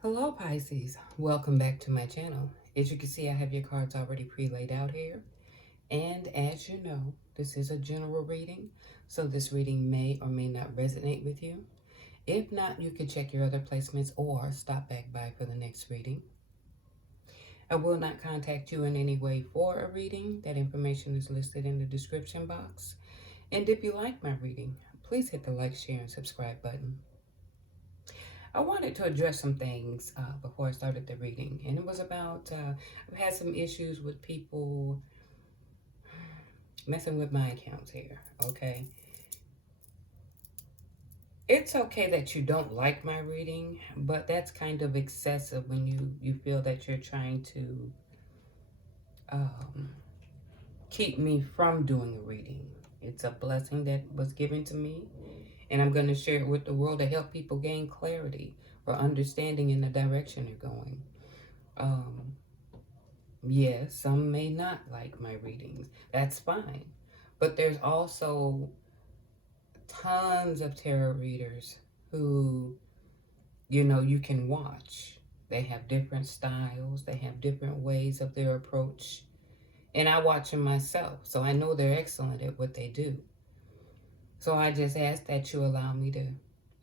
Hello Pisces, welcome back to my channel. As you can see, I have your cards already pre-laid out here. And as you know, this is a general reading, so this reading may or may not resonate with you. If not, you can check your other placements or stop back by for the next reading. I will not contact you in any way for a reading. That information is listed in the description box. And if you like my reading, please hit the like, share, and subscribe button. I wanted to address some things before I started the reading, and it was about I've had some issues with people messing with my accounts here, okay? It's okay that you don't like my reading, but that's kind of excessive when you feel that you're trying to um, keep me from doing a reading. It's a blessing that was given to me, and I'm going to share it with the world to help people gain clarity or understanding in the direction they're going. Yes, some may not like my readings. That's fine. But there's also tons of tarot readers who, you can watch. They have different styles, they have different ways of their approach. And I watch them myself, so I know they're excellent at what they do. So I just ask that you allow me to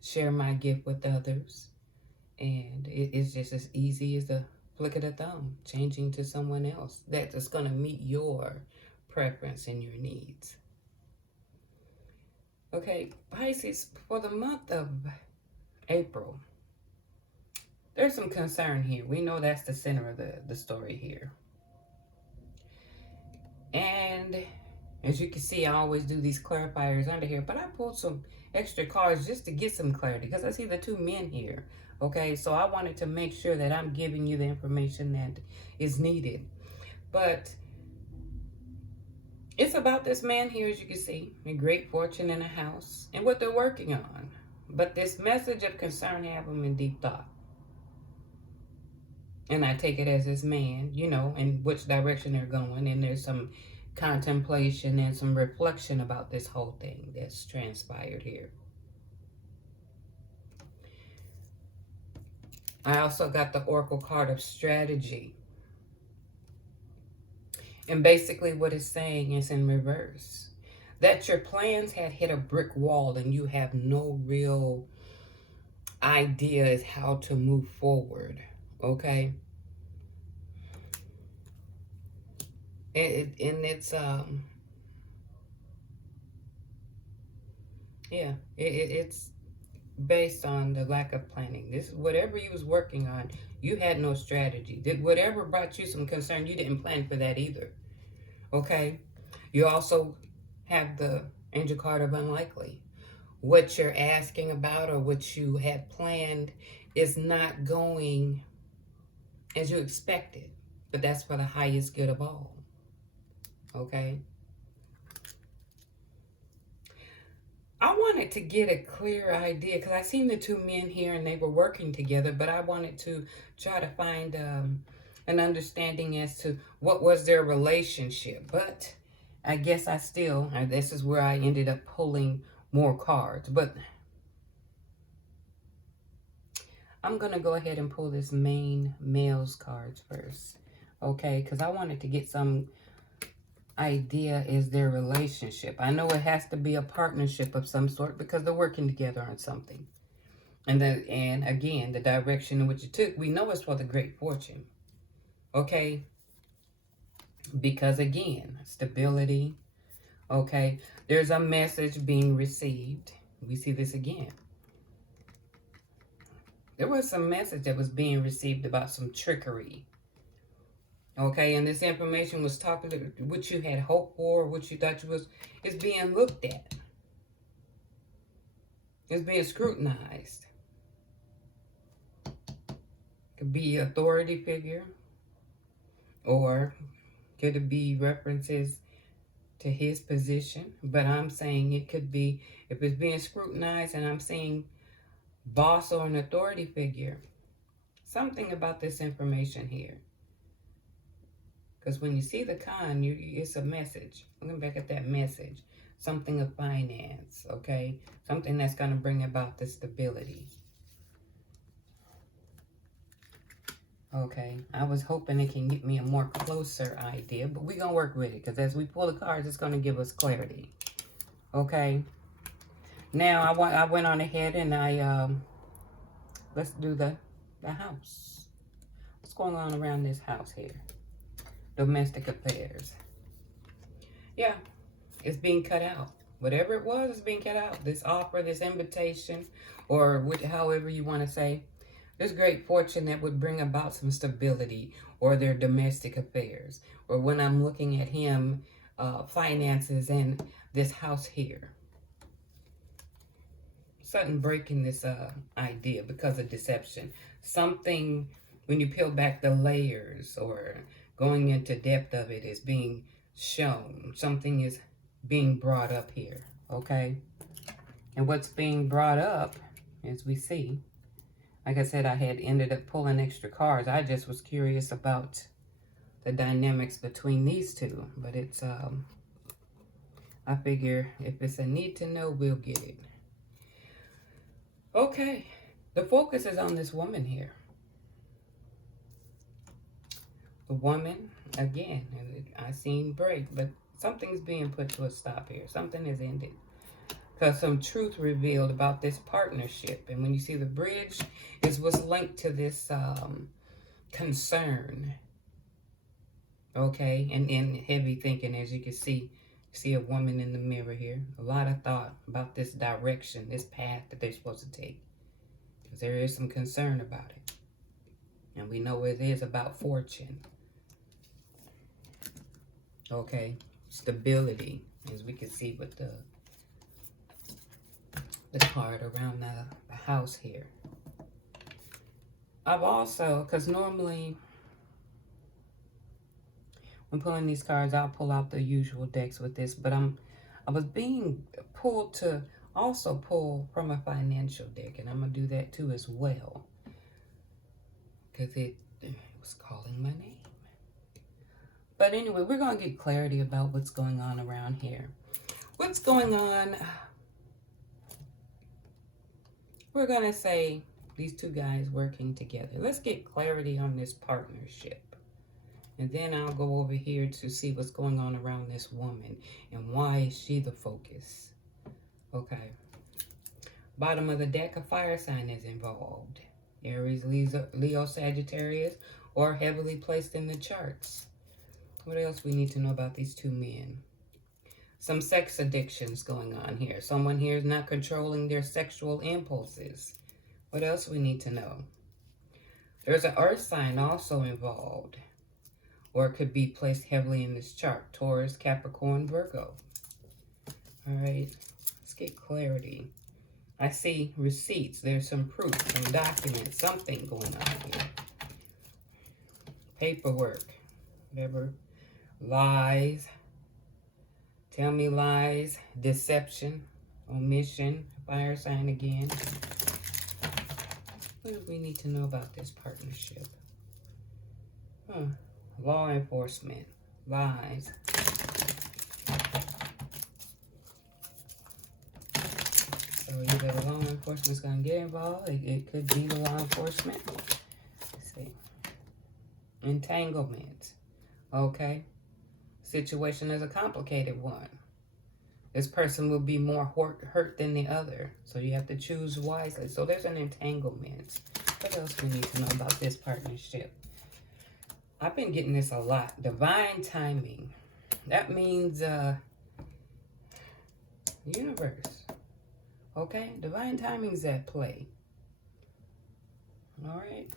share my gift with others. And it's just as easy as a flick of the thumb, changing to someone else that's going to meet your preference and your needs. Okay, Pisces, for the month of April, there's some concern here. We know that's the center of the story here. And as you can see, I always do these clarifiers under here, but I pulled some extra cards just to get some clarity because I see the two men here. Okay, so I wanted to make sure that I'm giving you the information that is needed. But it's about this man here, as you can see, a great fortune in a house and what they're working on. But this message of concern have them in deep thought. And I take it as this man, in which direction they're going. And there's some contemplation and some reflection about this whole thing that's transpired here. I also got the Oracle card of strategy. And basically what it's saying is in reverse. That your plans had hit a brick wall and you have no real idea as how to move forward. Okay? It's it's based on the lack of planning. This is whatever you was working on, you had no strategy. Whatever brought you some concern, you didn't plan for that either. Okay? You also have the angel card of unlikely. What you're asking about or what you had planned is not going as you expected, but that's for the highest good of all. Okay? I wanted to get a clear idea because I seen the two men here and they were working together, but I wanted to try to find an understanding as to what was their relationship. But I guess this is where I ended up pulling more cards. But I'm going to go ahead and pull this main male's cards first. Okay, because I wanted to get some idea is their relationship. I know it has to be a partnership of some sort because they're working together on something. And again, the direction in which it took, we know it's for the great fortune. Okay? Because again, stability. Okay? There's a message being received. We see this again. There was some message that was being received about some trickery. Okay, and this information was talking to what you had hoped for, what you thought is being looked at. It's being scrutinized. Could be authority figure, or could it be references to his position? But I'm saying it could be, if it's being scrutinized and I'm seeing boss or an authority figure, something about this information here. Because when you see the con, it's a message. Looking back at that message. Something of finance, okay? Something that's going to bring about the stability. Okay, I was hoping it can get me a more closer idea, but we're going to work with it because as we pull the cards, it's going to give us clarity. Okay. Now, I went on ahead and let's do the house. What's going on around this house here? Domestic affairs. Yeah, it's being cut out. Whatever it was, it's being cut out. This offer, this invitation, or however you want to say. There's great fortune that would bring about some stability or their domestic affairs. Or when I'm looking at him, finances and this house here. Sudden break in this idea because of deception. Something, when you peel back the layers or going into depth of it, is being shown. Something is being brought up here, okay? And what's being brought up, as we see, like I said, I had ended up pulling extra cards. I just was curious about the dynamics between these two. But it's, I figure if it's a need to know, we'll get it. Okay. The focus is on this woman here. The woman, again, I seen break, but something's being put to a stop here. Something is ended. Because some truth revealed about this partnership. And when you see the bridge, is what's linked to this concern. Okay? And heavy thinking, as you can see. See a woman in the mirror here. A lot of thought about this direction, this path that they're supposed to take. Because there is some concern about it. And we know it is about fortune. Okay? Stability, as we can see with the card around the house here. I've also, because normally when pulling these cards, I'll pull out the usual decks with this, but I was being pulled to also pull from a financial deck, and I'm going to do that too as well, because it was calling my name. But anyway, we're going to get clarity about what's going on around here. What's going on? We're going to say these two guys working together. Let's get clarity on this partnership. And then I'll go over here to see what's going on around this woman. And why is she the focus? Okay. Bottom of the deck, a fire sign is involved. Aries, Leo, Sagittarius, or heavily placed in the charts. What else we need to know about these two men? Some sex addictions going on here. Someone here is not controlling their sexual impulses. What else we need to know? There's an earth sign also involved. Or it could be placed heavily in this chart. Taurus, Capricorn, Virgo. All right. Let's get clarity. I see receipts. There's some proof, some documents, something going on here. Paperwork. Whatever. Lies. Tell me lies, deception, omission, fire sign again. What do we need to know about this partnership? Law enforcement, lies. So either the law enforcement's going to get involved. It could be the law enforcement. Let's see. Entanglement. Okay. Situation is a complicated one. This person will be more hurt than the other. So you have to choose wisely. So there's an entanglement. What else we need to know about this partnership? I've been getting this a lot. Divine timing. That means universe. Okay? Divine timing's at play. All right?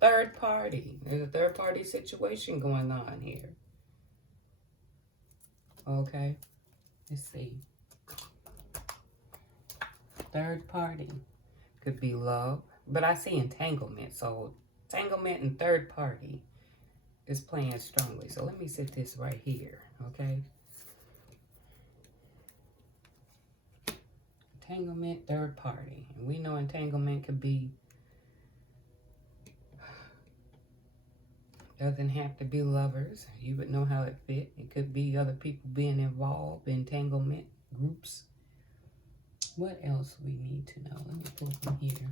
Third party. There's a third party situation going on here. Okay, let's see. Third party. Could be love. But I see entanglement. So entanglement and third party is playing strongly. So let me set this right here. Okay. Entanglement, third party. And we know entanglement could be, doesn't have to be lovers. You would know how it fit. It could be other people being involved, entanglement, groups. What else we need to know? Let me pull from here.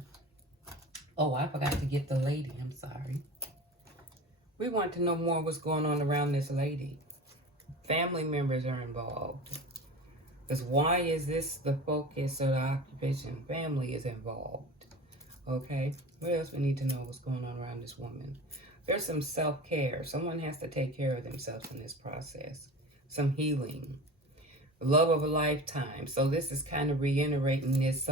Oh, I forgot to get the lady. I'm sorry. We want to know more what's going on around this lady. Family members are involved. Because why is this the focus of the occupation? Family is involved. Okay? What else we need to know what's going on around this woman? There's some self-care. Someone has to take care of themselves in this process. Some healing. Love of a lifetime. So this is kind of reiterating this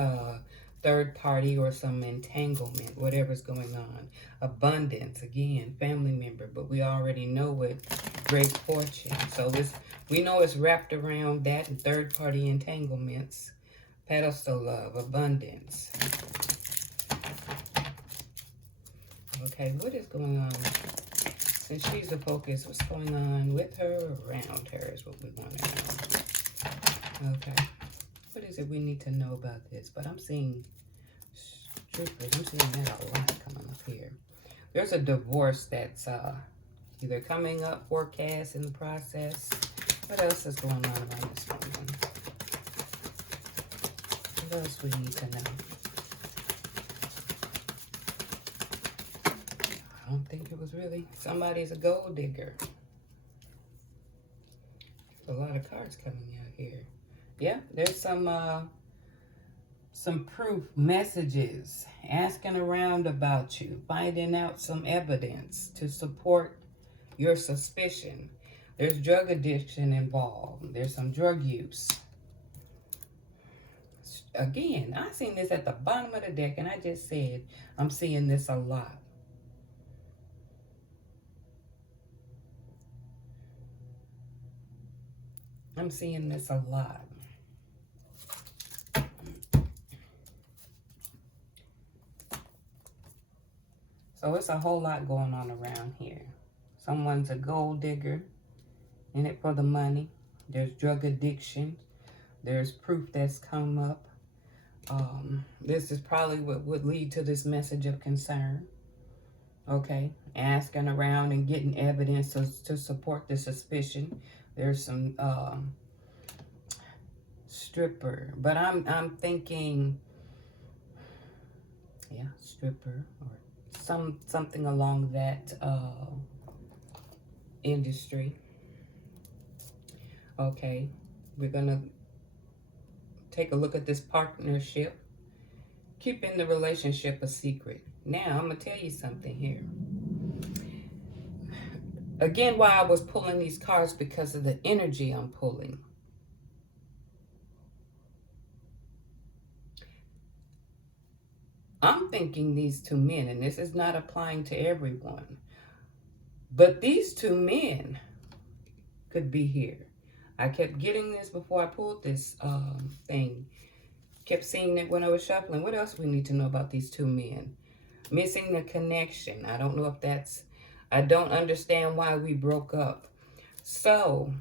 third party or some entanglement, whatever's going on. Abundance, again, family member, but we already know what great fortune. So this, we know it's wrapped around that and third party entanglements. Pedestal love, abundance. Okay, what is going on? Since she's the focus, what's going on with her, around her is what we want to know. Okay. What is it we need to know about this? But I'm seeing strippers. I'm seeing that a lot coming up here. There's a divorce that's either coming up, forecast in the process. What else is going on around this woman? What else we need to know? I don't think it was really. Somebody's a gold digger. There's a lot of cards coming out here. Yeah, there's some proof, messages, asking around about you, finding out some evidence to support your suspicion. There's drug addiction involved. There's some drug use. Again, I seen this at the bottom of the deck, and I just said I'm seeing this a lot. I'm seeing this a lot. So it's a whole lot going on around here. Someone's a gold digger, in it for the money. There's drug addiction. There's proof that's come up. This is probably what would lead to this message of concern. Okay, asking around and getting evidence to support the suspicion. There's some stripper, but I'm thinking, yeah, stripper or something along that industry. Okay, we're gonna take a look at this partnership. Keeping the relationship a secret. Now, I'm going to tell you something here. Again, why I was pulling these cards, because of the energy I'm pulling. I'm thinking these two men, and this is not applying to everyone, but these two men could be here. I kept getting this before I pulled this thing. Kept seeing it when I was shuffling. What else we need to know about these two men? Missing the connection. I don't know if that's... I don't understand why we broke up. So,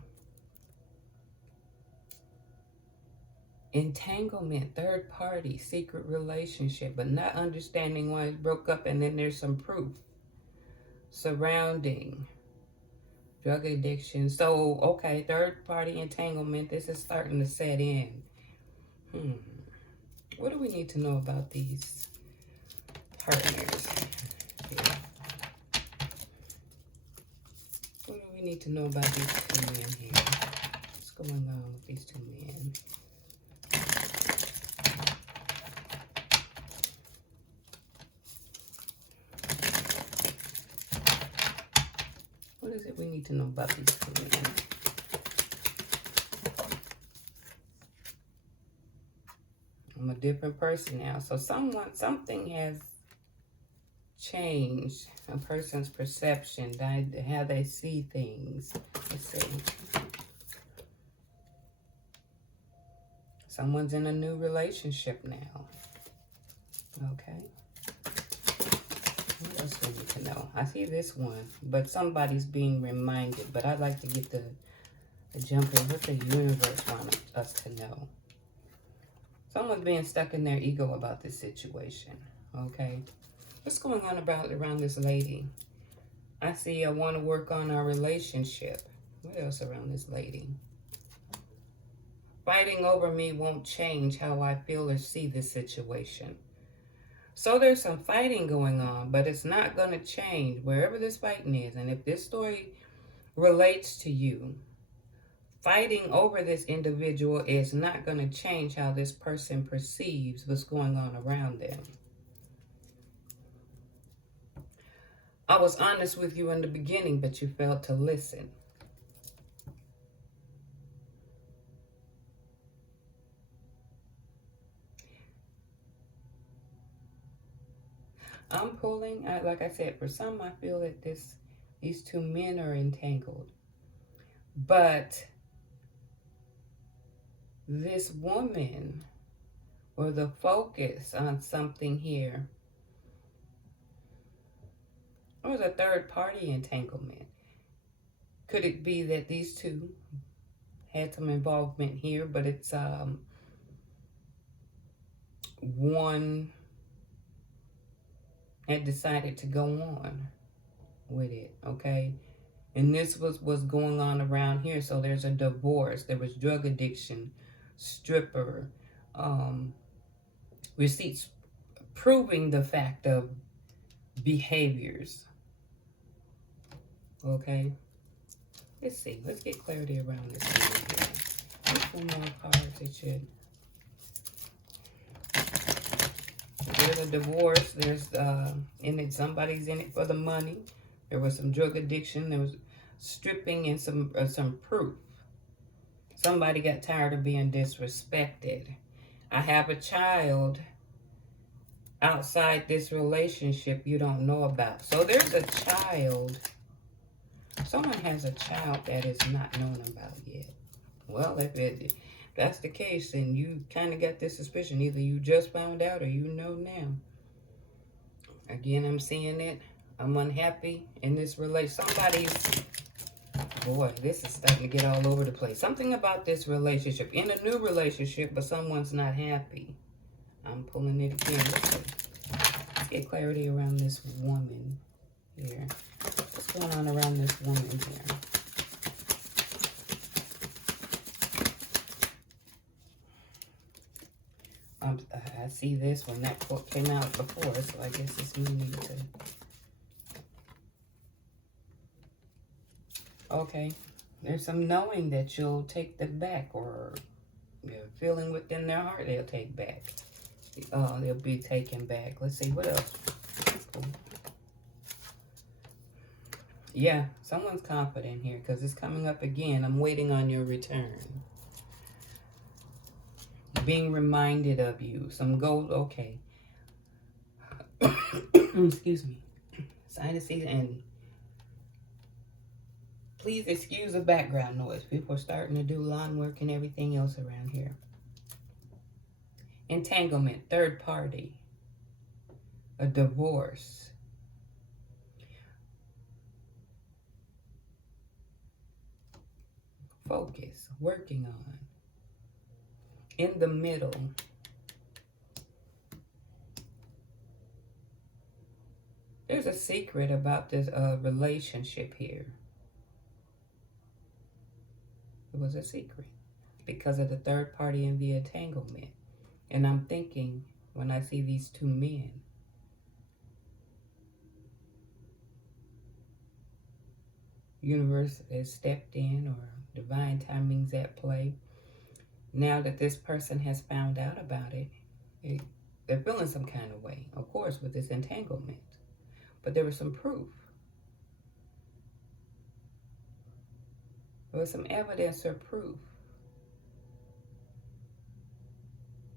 entanglement, third party, secret relationship, but not understanding why it broke up. And then there's some proof surrounding drug addiction. So, okay, third party entanglement. This is starting to set in. What do we need to know about these partners? Yeah. What do we need to know about these two men here? What's going on with these two men? What is it we need to know about these two men? I'm a different person now. So something has changed a person's perception, how they see things. Let's see. Someone's in a new relationship now. Okay. What else we need to know? I see this one, but somebody's being reminded. But I'd like to get the jumper. What the universe wants us to know. Someone's being stuck in their ego about this situation. Okay. What's going on around this lady? I see I want to work on our relationship. What else around this lady? Fighting over me won't change how I feel or see this situation. So there's some fighting going on, but it's not going to change wherever this fighting is. And if this story relates to you, fighting over this individual is not going to change how this person perceives what's going on around them. I was honest with you in the beginning, but you failed to listen. I'm pulling, like I said, for some I feel that these two men are entangled. But this woman, or the focus on something here, or a third party entanglement. Could it be that these two had some involvement here, but it's one had decided to go on with it, okay? And this was what's going on around here. So there's a divorce, there was drug addiction, stripper, receipts proving the fact of behaviors, okay? Let's see, let's get clarity around this here. Some more cards that should. There's a divorce, there's somebody's in it for the money. There was some drug addiction, there was stripping, and some proof. Somebody got tired of being disrespected. I have a child outside this relationship you don't know about. So there's a child. Someone has a child that is not known about yet. Well, if that's the case, then you kind of got this suspicion. Either you just found out or you know now. Again, I'm seeing it. I'm unhappy in this relationship. Boy, this is starting to get all over the place. Something about this relationship. In a new relationship, but someone's not happy. I'm pulling it again. Let's get clarity around this woman here. What's going on around this woman here? I see this one. That quote came out before, so I guess it's meaning to... Okay. There's some knowing that you'll take them back, or feeling within their heart they'll take back. They'll be taken back. Let's see, what else? Yeah, someone's confident here because it's coming up again. I'm waiting on your return. Being reminded of you. Some gold. Okay. Excuse me. Sinuses, and please excuse the background noise. People are starting to do lawn work and everything else around here. Entanglement. Third party. A divorce. Focus. Working on. In the middle. There's a secret about this relationship here. It was a secret because of the third party and the entanglement. And I'm thinking, when I see these two men, universe has stepped in, or divine timing's at play. Now that this person has found out about it, they're feeling some kind of way, of course, with this entanglement. But there was some proof. There was some evidence or proof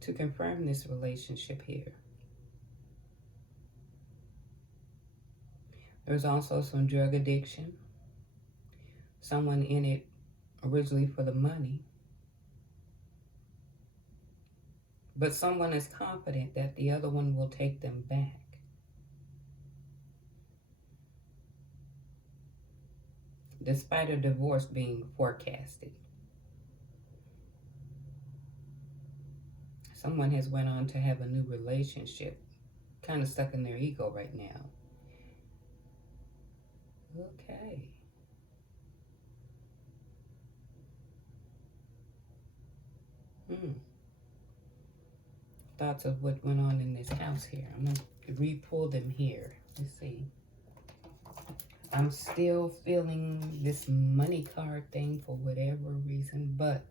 to confirm this relationship here. There's also some drug addiction. Someone in it originally for the money. But someone is confident that the other one will take them back. Despite a divorce being forecasted. Someone has went on to have a new relationship. Kind of stuck in their ego right now. Okay. thoughts of what went on in this house here. I'm going to re-pull them here. Let's see. I'm still feeling this money card thing for whatever reason, but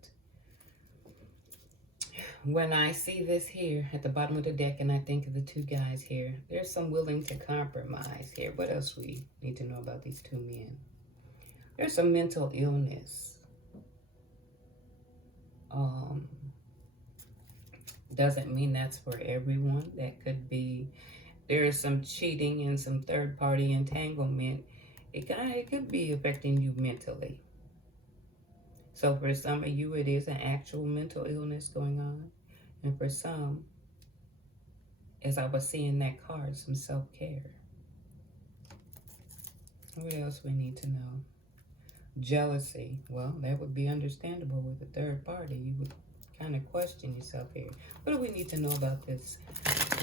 when I see this here at the bottom of the deck and I think of the two guys here, there's some willing to compromise here. What else we need to know about these two men? There's some mental illness. Doesn't mean that's for everyone. That could be, there is some cheating and some third-party entanglement. It could be affecting you mentally. So for some of you, it is an actual mental illness going on. And for some, as I was seeing that card, some self-care. What else we need to know? Jealousy. Well, that would be understandable with a third party. You would kind of question yourself here. What do we need to know about this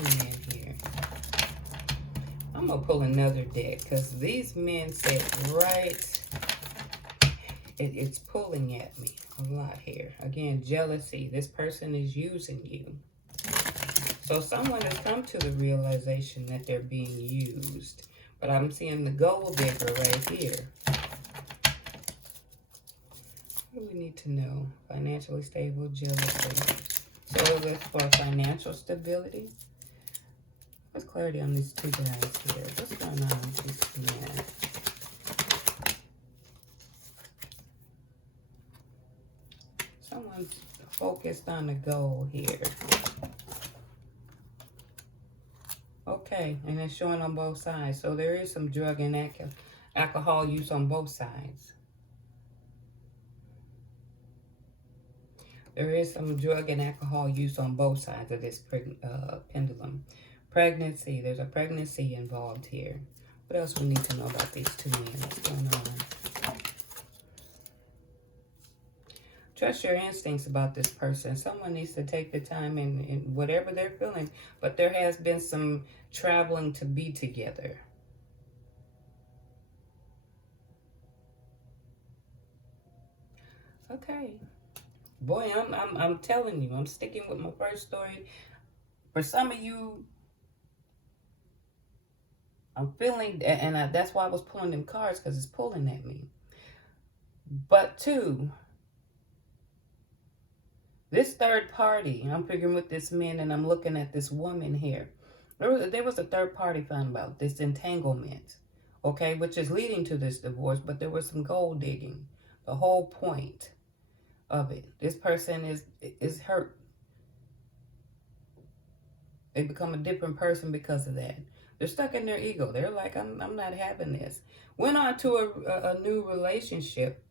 man here? I'm going to pull another deck because these men said right, it's pulling at me a lot here. Again, jealousy. This person is using you. So someone has come to the realization that they're being used. But I'm seeing the gold digger right here. What do we need to know? Financially stable, jealousy. So is this for financial stability? What's clarity on these two guys here? What's going on with these men? Someone's focused on the goal here. Okay, and it's showing on both sides. So there is some drug and alcohol use on both sides. There is some drug and alcohol use on both sides of this pendulum. Pregnancy. There's a pregnancy involved here. What else we need to know about these two men? What's going on? Trust your instincts about this person. Someone needs to take the time in whatever they're feeling. But there has been some traveling to be together. Okay. Boy, I'm telling you, I'm sticking with my first story. For some of you, I'm feeling, and that's why I was pulling them cards, because it's pulling at me. But two, this third party, I'm figuring with this man, and I'm looking at this woman here. There was a third party found about this entanglement, okay, which is leading to this divorce, but there was some gold digging. The whole point of it. This person is hurt. They become a different person because of that. They're stuck in their ego. They're like, I'm not having this. Went on to a new relationship,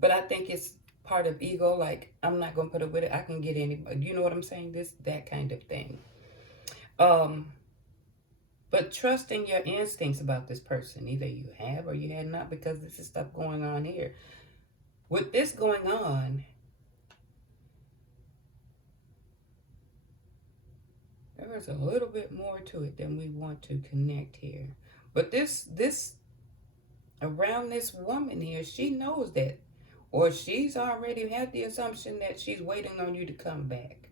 but I think it's part of ego. Like, I'm not going to put up with it. I can get anybody. You know what I'm saying? That kind of thing. But trusting your instincts about this person. Either you have or you had not, because this is stuff going on here. With this going on, there is a little bit more to it than we want to connect here. But this around this woman here, she knows that, or she's already had the assumption that she's waiting on you to come back.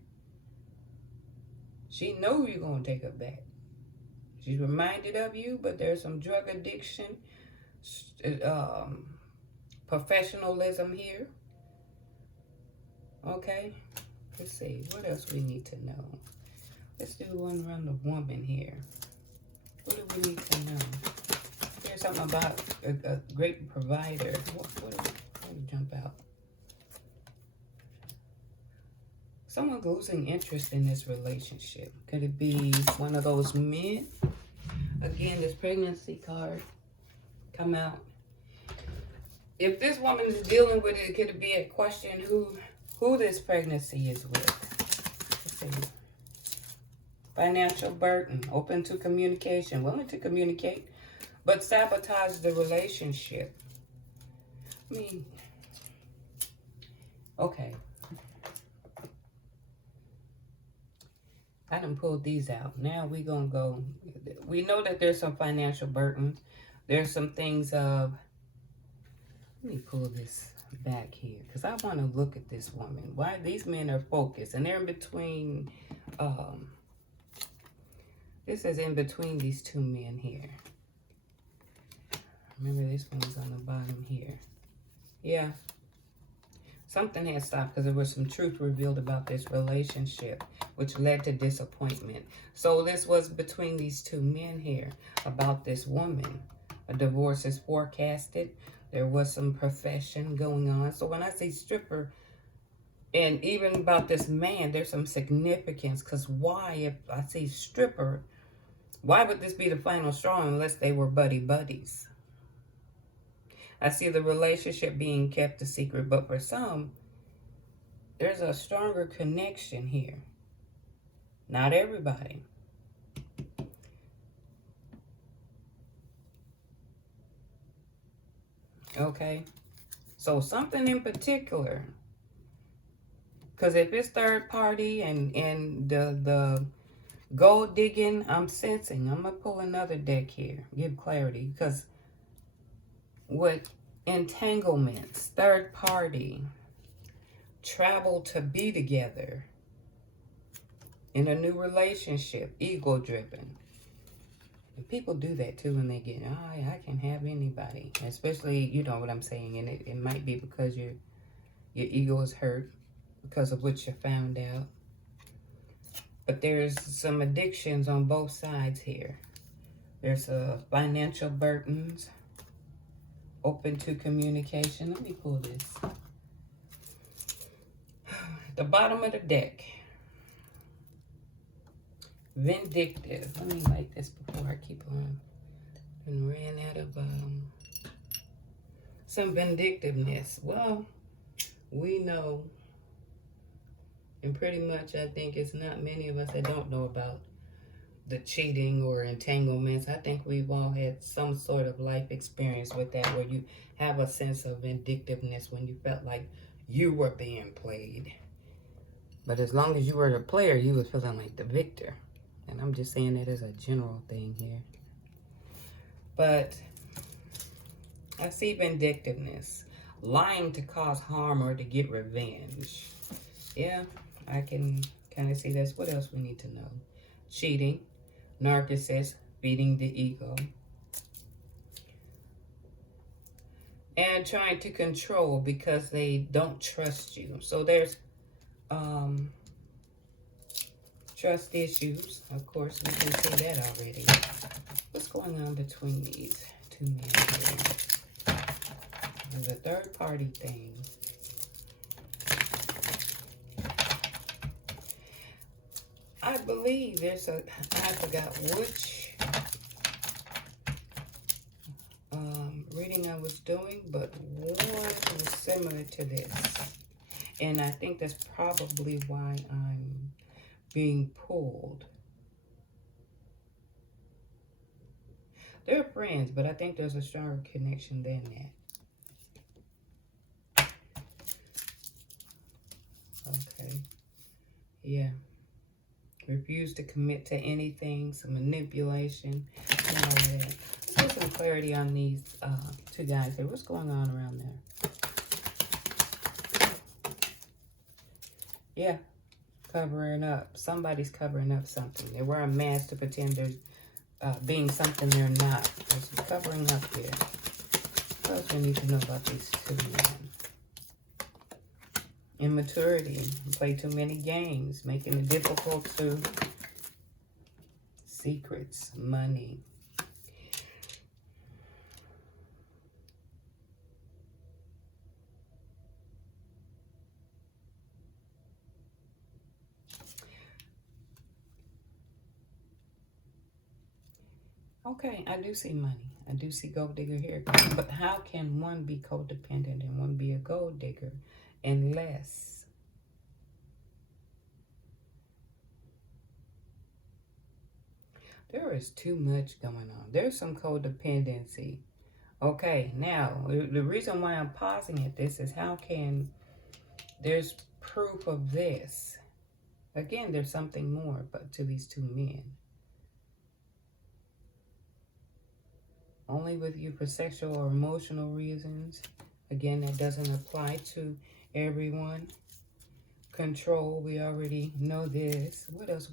She knows you're going to take her back. She's reminded of you, but there's some drug addiction, professionalism here. Okay, let's see. What else we need to know? Let's do one around the woman here. What do we need to know? Here's something about a great provider. Let me jump out. Someone's losing interest in this relationship. Could it be one of those men? Again, this pregnancy card come out. If this woman is dealing with it, could it be a question who this pregnancy is with? Let's see. Financial burden, open to communication, willing to communicate, but sabotage the relationship. I mean, okay. I done pulled these out. Now we're going to go. We know that there's some financial burden. There's some things of, let me pull this back here, because I want to look at this woman. Why these men are focused, and they're in between This is in between these two men here. Remember, this one was on the bottom here. Yeah. Something had stopped because there was some truth revealed about this relationship, which led to disappointment. So this was between these two men here about this woman. A divorce is forecasted. There was some profession going on. So when I say stripper, and even about this man, there's some significance. Because why, if I see stripper, why would this be the final straw unless they were buddies? I see the relationship being kept a secret, but for some, there's a stronger connection here. Not everybody. Okay? So something in particular. Because if it's third party and the gold digging, I'm sensing. I'm going to pull another deck here. Give clarity. Because with entanglements, third party, travel to be together in a new relationship, ego driven. And people do that too when they get, oh, I can have anybody. Especially, you know what I'm saying. And it might be because your ego is hurt because of what you found out. But there's some addictions on both sides here. There's financial burdens, open to communication. Let me pull this. The bottom of the deck. Vindictive. Let me light this before I keep on. And ran out of some vindictiveness. Well, we know, and pretty much I think it's not many of us that don't know about the cheating or entanglements. I think we've all had some sort of life experience with that, where you have a sense of vindictiveness when you felt like you were being played. But as long as you were the player, you were feeling like the victor. And I'm just saying that as a general thing here. But I see vindictiveness. Lying to cause harm or to get revenge. Yeah, I can kind of see this. What else we need to know? Cheating. Narcissist. Feeding the ego. And trying to control because they don't trust you. So there's trust issues. Of course, we can see that already. What's going on between these two men here? There's a third party thing. I believe there's a, I forgot which reading I was doing, but one was similar to this. And I think that's probably why I'm being pulled. They're friends, but I think there's a stronger connection than that. Okay. Yeah. Refuse to commit to anything, some manipulation, and all of that. Let's get some clarity on these two guys here. What's going on around there? Yeah. Covering up. Somebody's covering up something. They wear a mask to pretend they're being something they're not. There's some covering up here. What else do we need to know about these two men? Immaturity. Play too many games. Making it difficult to... Secrets. Money. Okay, I do see money. I do see gold digger here. But how can one be codependent and one be a gold digger unless there is too much going on? There's some codependency. Okay, now, the reason why I'm pausing at this is how can there's proof of this? Again, there's something more but to these two men. Only with you for sexual or emotional reasons. Again, that doesn't apply to everyone. Control, we already know this. What else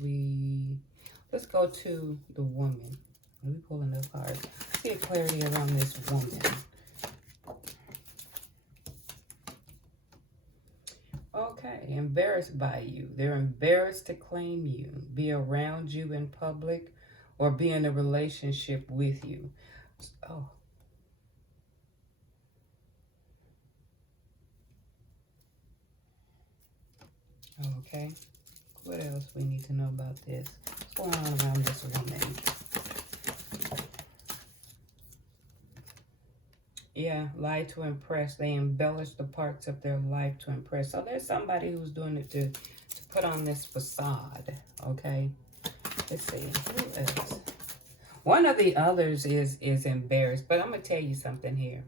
Let's go to the woman. Let me pull another card. See a clarity around this woman. Okay, embarrassed by you. They're embarrassed to claim you, be around you in public, or be in a relationship with you. Oh. Okay. What else we need to know about this? What's going on around this woman? Yeah, lie to impress. They embellish the parts of their life to impress. So there's somebody who's doing it to put on this facade, okay? Let's see, who else? One of the others is embarrassed, but I'm going to tell you something here.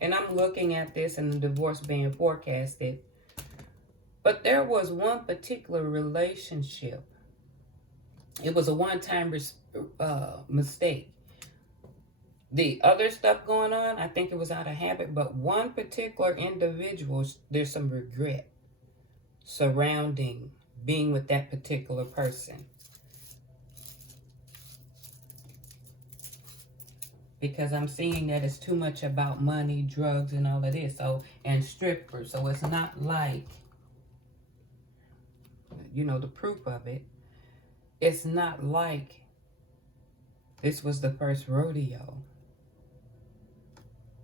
And I'm looking at this and the divorce being forecasted. But there was one particular relationship. It was a one-time mistake. The other stuff going on, I think it was out of habit, but one particular individual, there's some regret surrounding being with that particular person. Because I'm seeing that it's too much about money, drugs, and all of this, so, and strippers. So it's not like, you know, the proof of it. It's not like this was the first rodeo.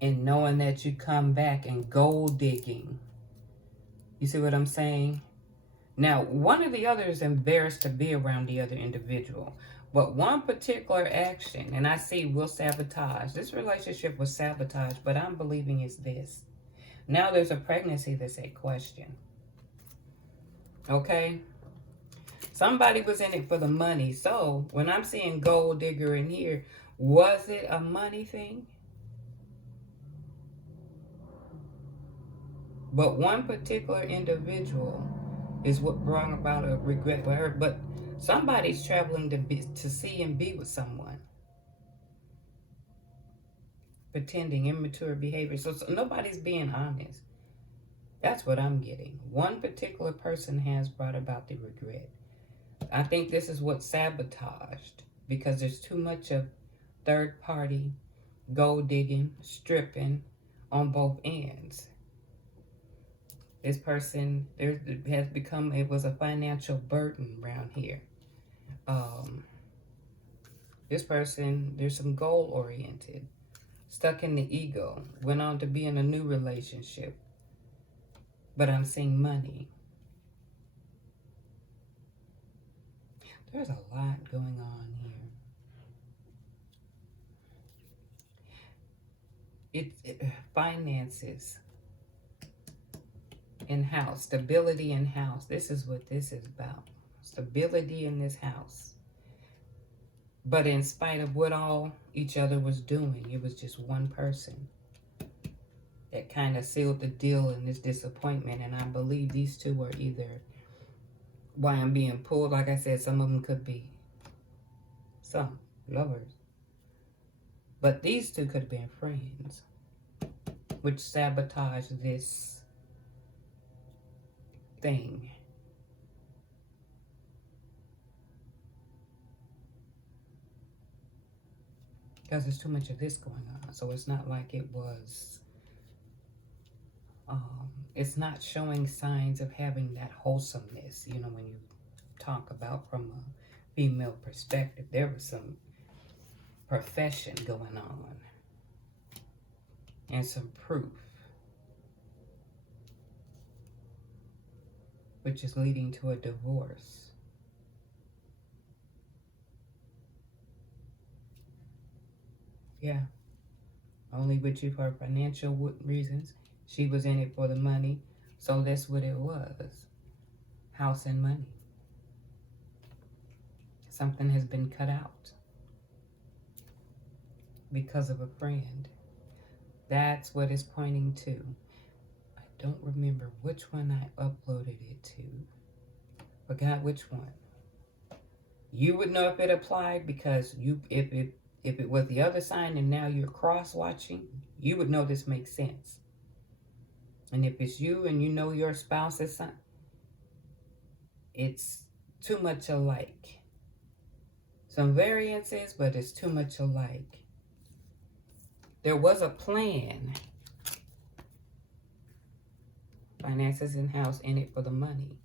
And knowing that you come back and gold digging. You see what I'm saying? Now, one of the others is embarrassed to be around the other individual. But one particular action, and I see will sabotage. This relationship was sabotaged, but I'm believing it's this. Now there's a pregnancy that's at question. Okay? Somebody was in it for the money. So, when I'm seeing gold digger in here, was it a money thing? But one particular individual is what brought about a regret for her. But somebody's traveling to see and be with someone. Pretending immature behavior. So nobody's being honest. That's what I'm getting. One particular person has brought about the regret. I think this is what sabotaged. Because there's too much of third party, gold digging, stripping on both ends. This person has become, it was a financial burden around here. This person, there's some goal oriented, stuck in the ego, went on to be in a new relationship. But I'm seeing money. There's a lot going on here. Finances. In house, stability in house. This is what this is about. Stability in this house. But in spite of what all each other was doing, it was just one person that kind of sealed the deal in this disappointment. And I believe these two were either, why I'm being pulled, like I said, some of them could be some lovers. But these two could have been friends, which sabotaged this thing. Because there's too much of this going on. So it's not like it was, it's not showing signs of having that wholesomeness. You know, when you talk about from a female perspective, there was some profession going on. And some proof. Which is leading to a divorce. Yeah. Only with you for financial reasons. She was in it for the money. So that's what it was. House and money. Something has been cut out. Because of a friend. That's what it's pointing to. I don't remember which one I uploaded it to. Forgot which one. You would know if it applied because if it was the other sign and now you're cross-watching, you would know this makes sense. And if it's you and you know your spouse's sign, it's too much alike. Some variances, but it's too much alike. There was a plan. Finances in house, in it for the money.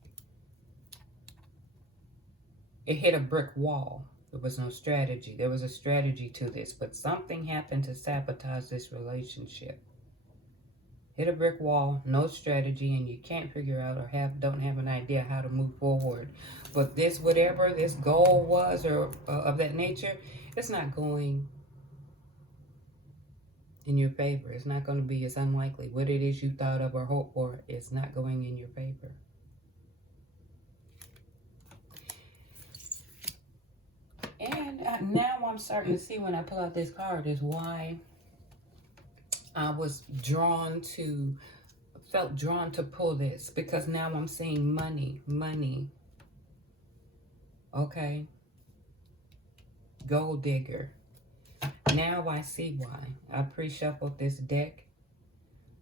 It hit a brick wall. There was no strategy. There was a strategy to this, but something happened to sabotage this relationship. Hit a brick wall, no strategy, and you can't figure out or don't have an idea how to move forward. But this, whatever this goal was or of that nature, it's not going in your favor. It's not going to be as unlikely. What it is you thought of or hoped for, it's not going in your favor. And now I'm starting to see when I pull out this card is why I was felt drawn to pull this, because now I'm seeing money. Okay. Gold digger. Now I see why. I pre-shuffled this deck.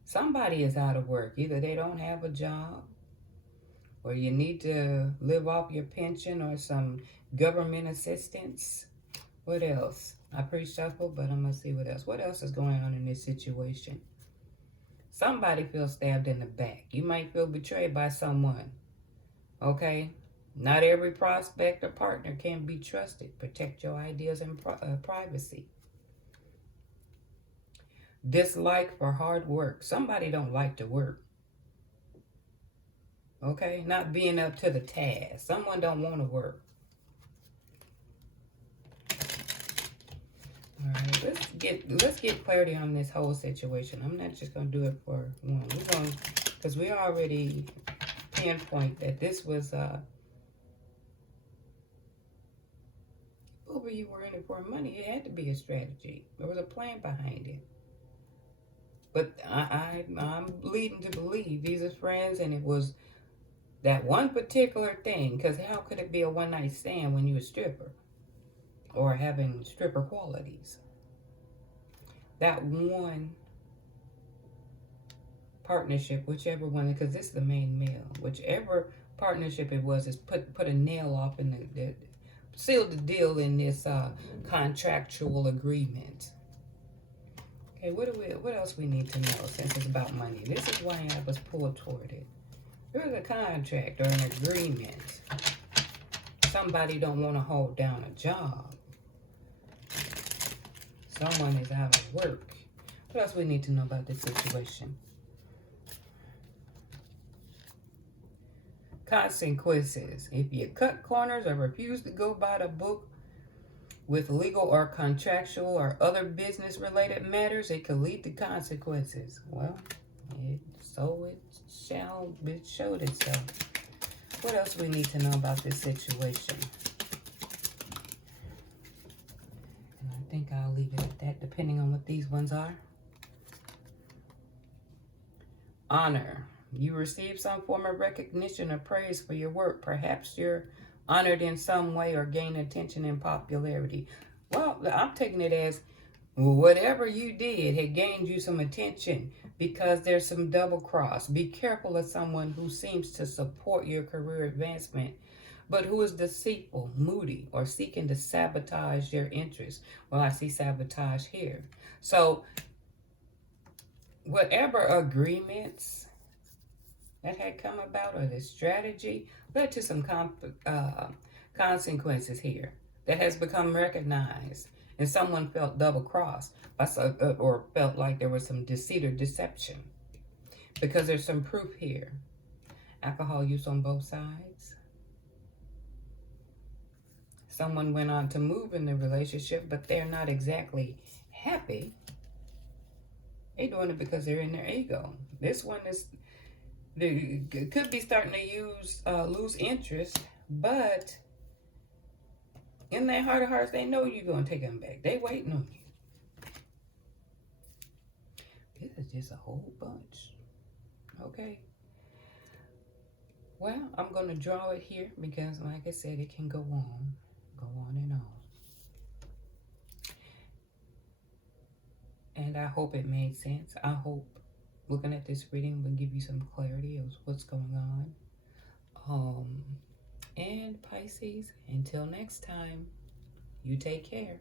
Somebody is out of work. Either they don't have a job, or you need to live off your pension or some government assistance. What else? I pre-shuffled, but I'm going to see what else. What else is going on in this situation? Somebody feels stabbed in the back. You might feel betrayed by someone. Okay? Not every prospect or partner can be trusted. Protect your ideas and privacy. Dislike for hard work. Somebody don't like to work. Okay? Not being up to the task. Someone don't want to work. All right, let's get clarity on this whole situation. I'm not just gonna do it for one. We're going, because we already pinpoint that this was over. You were in it for money. It had to be a strategy. There was a plan behind it. But I'm leading to believe these are friends, and it was that one particular thing. Because how could it be a one-night stand when you're a stripper or having stripper qualities? That one partnership, whichever one, because this is the main male, whichever partnership it was, is put a nail off in the sealed the deal in this contractual agreement. Okay, what else we need to know since it's about money? This is why I was pulled toward it. There's a contract or an agreement. Somebody don't want to hold down a job. Someone is out of work. What else we need to know about this situation? Consequences. If you cut corners or refuse to go by the book with legal or contractual or other business-related matters, it could lead to consequences. Well, it showed itself. What else we need to know about this situation? And I think I'll leave it at that, depending on what these ones are. Honor. You receive some form of recognition or praise for your work. Perhaps you're honored in some way or gain attention and popularity. Well, I'm taking it as whatever you did had gained you some attention, because there's some double cross. Be careful of someone who seems to support your career advancement, but who is deceitful, moody, or seeking to sabotage your interests. Well, I see sabotage here. So whatever agreements that had come about, or this strategy, led to some consequences here that has become recognized, and someone felt double-crossed or felt like there was some deceit or deception, because there's some proof here. Alcohol use on both sides. Someone went on to move in the relationship, but they're not exactly happy. They're doing it because they're in their ego. This one they could be starting to lose interest, but in their heart of hearts, they know you're going to take them back. They waiting on you. This is just a whole bunch. Okay. Well, I'm going to draw it here because, like I said, it can go on and on. And I hope it made sense. I hope looking at this reading will give you some clarity of what's going on. And Pisces, until next time. You take care.